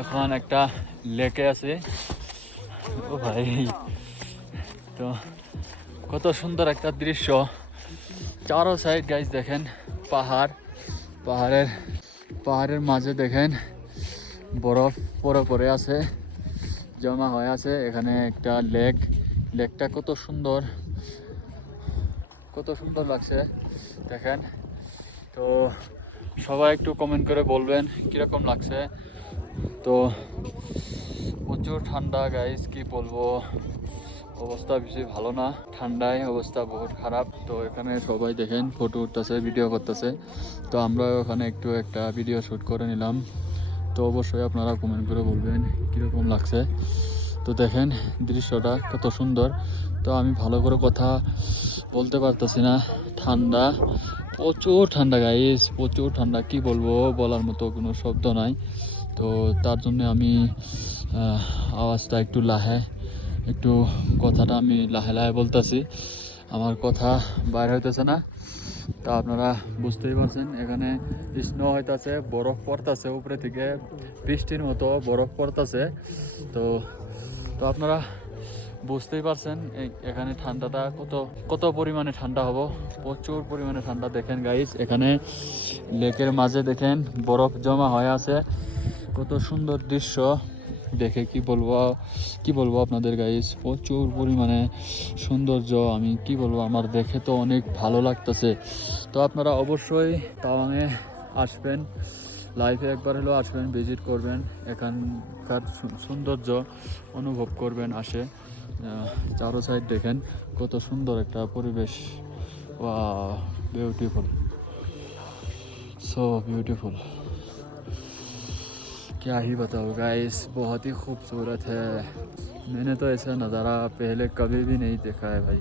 এখন একটা লেকে আছে। ও ভাই, তো কত সুন্দর একটা দৃশ্য, চারো সাইড গাইজ দেখেন পাহাড়, পাহাড়ের মাঝে দেখেন বরফ পরে আছে, জমা হয়ে আছে। এখানে একটা লেকটা কত সুন্দর লাগছে দেখেন। তো সবাই একটু কমেন্ট করে বলবেন কিরকম লাগছে। তো প্রচুর ঠান্ডা গাইজ, কি বলবো, অবস্থা বেশি ভালো না, ঠান্ডায় অবস্থা বহুত খারাপ। তো এখানে সবাই দেখেন ফটো উঠতেছে, ভিডিও করতেছে। তো আমরাও ওখানে একটা ভিডিও শ্যুট করে নিলাম। তো অবশ্যই আপনারা কমেন্ট করে বলবেন কীরকম লাগছে। তো দেখেন দৃশ্যটা কত সুন্দর। তো আমি ভালো করে কথা বলতে পারতেছি না, ঠান্ডা, প্রচুর ঠান্ডা গাইস, প্রচুর ঠান্ডা, কি বলবো, বলার মতো কোনো শব্দ নাই। তো তার জন্য আমি আওয়াজটা একটু কথাটা আমি লাহে বলতেছি, আমার কথা বাইরে হইতেছে না। তা আপনারা বুঝতেই পারছেন, এখানে স্নো হইতাছে, বরফ পড়তেছে উপরে থেকে, বৃষ্টির মতো বরফ পড়তেছে। তো তো আপনারা বুঝতেই পারছেন এখানে ঠান্ডাটা কত পরিমাণে ঠান্ডা হবো, প্রচুর পরিমাণে ঠান্ডা। দেখেন গাইস, এখানে লেকের মাঝে দেখেন বরফ জমা হয়ে আছে, কত সুন্দর দৃশ্য দেখে কি বলবো আপনাদের গাইস, প্রচুর পরিমাণে সৌন্দর্য। আমি কি বলবো, আমার দেখে তো অনেক ভালো লাগতেছে। তো আপনারা অবশ্যই তাওয়াংয়ে আসবেন, লাইফে একবার হলেও আসবেন, ভিজিট করবেন, এখানকার সৌন্দর্য অনুভব করবেন। চারো সাইড দেখেন কত সুন্দর একটা পরিবেশ, ब्यूटीफुल, सो ब्यूटीफुल, क्या ही बताओ गाइस, बहुत ही खूबसूरत है। मैंने तो ऐसा नज़ारा पहले कभी भी नहीं देखा है भाई।